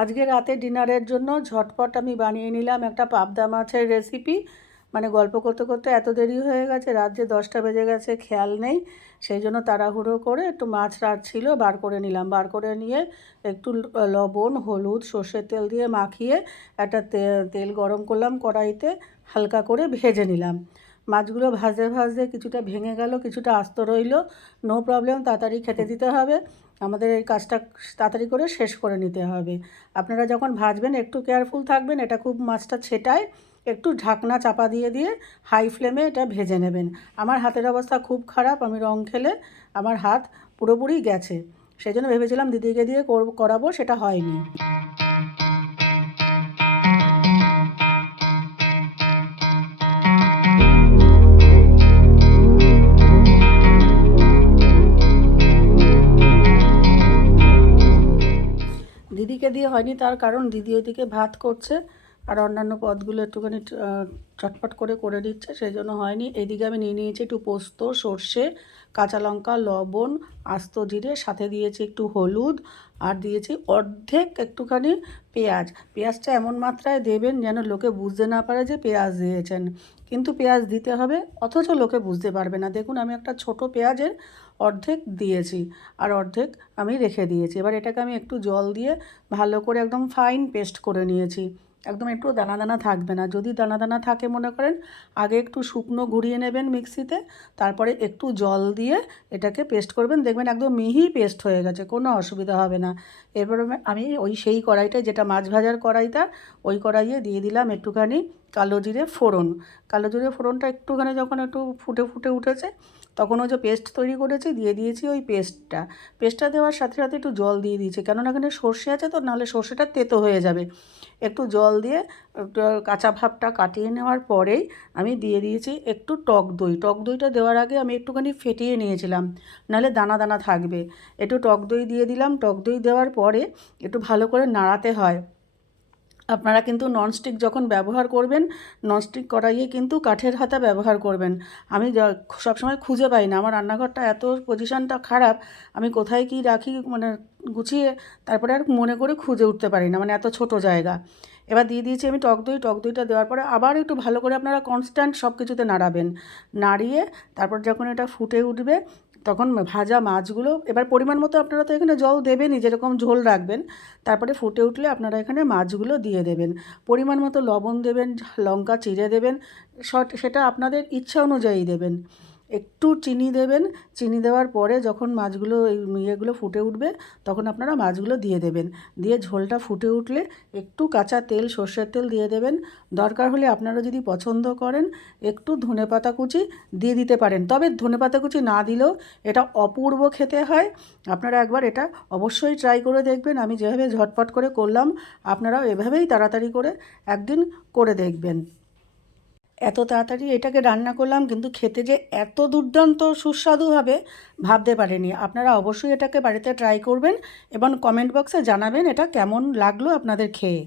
আজকে রাতে ডিনারের জন্য ঝটপট আমি বানিয়ে নিলাম একটা পাবদা মাছের রেসিপি। মানে গল্প করতে করতে এত দেরি হয়ে গেছে, রাত যে 10টা বেজে গেছে খেয়াল নেই। সেই জন্য তাড়াহুড়ো করে একটু মাছ ছিল বার করে নিলাম। বার করে নিয়ে একটু লবণ, হলুদ, সর্ষের তেল দিয়ে মাখিয়ে একটা তেল গরম করলাম কড়াইতে, হালকা করে ভেজে নিলাম। মাছগুলো ভাজতে ভাজতে কিছুটা ভেঙে গেল, কিছুটা আস্ত রইল। নো প্রবলেম, তাড়াতাড়ি খেতে দিতে হবে। আমাদের এই কাজটা তাড়াতাড়ি করে শেষ করে নিতে হবে। আপনারা যখন ভাজবেন একটু কেয়ারফুল থাকবেন, এটা খুব মাছটা ছেটায়। একটু ঢাকনা চাপা দিয়ে দিয়ে হাই ফ্লেমে এটা ভেজে নেবেন। আমার হাতের অবস্থা খুব খারাপ, আমি রং খেলে আমার হাত পুরোপুরি গেছে। সেই জন্য ভেবেছিলাম দিদিকে দিয়ে করাবো, সেটা হয়নি। দিদিকে দিয়ে হয়নি, তার কারণ দিদি ওইদিকে ভাত করছে আর অন্যান্য পদগুলো একটুখানি চটপট করে করে দিচ্ছে, সেই জন্য হয়নি। এইদিকে আমি নিয়ে নিয়েছি একটু পোস্ত, সর্ষে, কাঁচা লঙ্কা, লবণ, আস্ত জিরে, সাথে দিয়েছি একটু হলুদ, আর দিয়েছি অর্ধেক একটুখানি পেঁয়াজ। পেঁয়াজটা এমন মাত্রায় দেবেন যেন লোকে বুঝতে না পারে যে পেঁয়াজ দিয়েছেন, কিন্তু পেঁয়াজ দিতে হবে, অথচ লোকে বুঝতে পারবে না। দেখুন আমি একটা ছোট পেঁয়াজের অর্ধেক দিয়েছি আর অর্ধেক আমি রেখে দিয়েছি। এবার এটাকে আমি একটু জল দিয়ে ভালো করে একদম ফাইন পেস্ট করে নিয়েছি। একদম একটু দানা দানা থাকবে না। যদি দানা দানা থাকে মনে করেন, আগে একটু শুকনো ঘুরিয়ে নেবেন মিক্সিতে, তারপরে একটু জল দিয়ে এটাকে পেস্ট করবেন, দেখবেন একদম মিহি পেস্ট হয়ে গেছে, কোনো অসুবিধা হবে না। এরপর আমি ওই সেই কড়াইটায়, যেটা মাছ ভাজার কড়াইটা, ওই কড়াইয়ে দিয়ে দিলাম একটুখানি কালো জিরে ফোড়ন। কালো জিরে ফোড়নটা একটুখানি যখন একটু ফুটে ফুটে উঠেছে, তখন ওই যে পেস্ট তৈরি করেছি দিয়ে দিয়েছি ওই পেস্টটা দেওয়ার সাথে সাথে একটু জল দিয়ে দিয়েছি, কেননা এখানে সর্ষে আছে তো, নাহলে সর্ষেটা তেতো হয়ে যাবে। একটু জল দিয়ে একটু কাঁচা ভাবটা কাটিয়ে নেওয়ার পরেই আমি দিয়ে দিয়েছি একটু টক দই। টক দইটা দেওয়ার আগে আমি একটুখানি ফেটিয়ে নিয়েছিলাম, নাহলে দানা দানা থাকবে। একটু টক দই দিয়ে দিলাম। টক দই দেওয়ার পরে একটু ভালো করে নাড়াতে হয়। আপনারা কিন্তু ননস্টিক যখন ব্যবহার করবেন, ননস্টিক কড়াইয়ে কিন্তু কাঠের হাতা ব্যবহার করবেন। আমি সবসময় খুঁজে পাই না, আমার রান্নাঘরটা এত পজিশনটা খারাপ, আমি কোথায় কী রাখি মানে গুছিয়ে তারপরে আর মনে করে খুঁজে উঠতে পারি না, মানে এত ছোট জায়গা। এবার দিয়ে দিয়েছি আমি টক দই। টক দইটা দেওয়ার পরে আবার একটু ভালো করে আপনারা কনস্ট্যান্ট সব কিছুতে নাড়াবেন। নাড়িয়ে তারপর যখন এটা ফুটে উঠবে, তখন ভাজা মাছগুলো, এবার পরিমাণ মতো আপনারা তো এখানে জল দেবেনই, যেরকম ঝোল রাখবেন। তারপরে ফুটে উঠলে আপনারা এখানে মাছগুলো দিয়ে দেবেন। পরিমাণ মতো লবণ দেবেন, লঙ্কা চিড়ে দেবেন, সেটা আপনাদের ইচ্ছা অনুযায়ী দেবেন। একটু চিনি দেবেন। চিনি দেওয়ার পরে যখন মাছগুলো এই ইয়েগুলো ফুটে উঠবে, তখন আপনারা মাছগুলো দিয়ে দেবেন। দিয়ে ঝোলটা ফুটে উঠলে একটু কাঁচা তেল, সর্ষের তেল দিয়ে দেবেন। দরকার হলে আপনারা যদি পছন্দ করেন একটু ধনেপাতা কুচি দিয়ে দিতে পারেন, তবে ধনেপাতা কুচি না দিলেও এটা অপূর্ব খেতে হয়। আপনারা একবার এটা অবশ্যই ট্রাই করে দেখবেন। আমি যেভাবে ঝটপট করে করলাম, আপনারাও এভাবেই তাড়াতাড়ি করে একদিন করে দেখবেন। এত তাড়াতাড়ি এটাকে রান্না করলাম, কিন্তু খেতে যে এত দুর্দান্ত সুস্বাদু হবে ভাবতে পারিনি। আপনারা অবশ্যই এটাকে বাড়িতে ট্রাই করবেন এবং কমেন্ট বক্সে জানাবেন এটা কেমন লাগলো আপনাদের খেয়ে।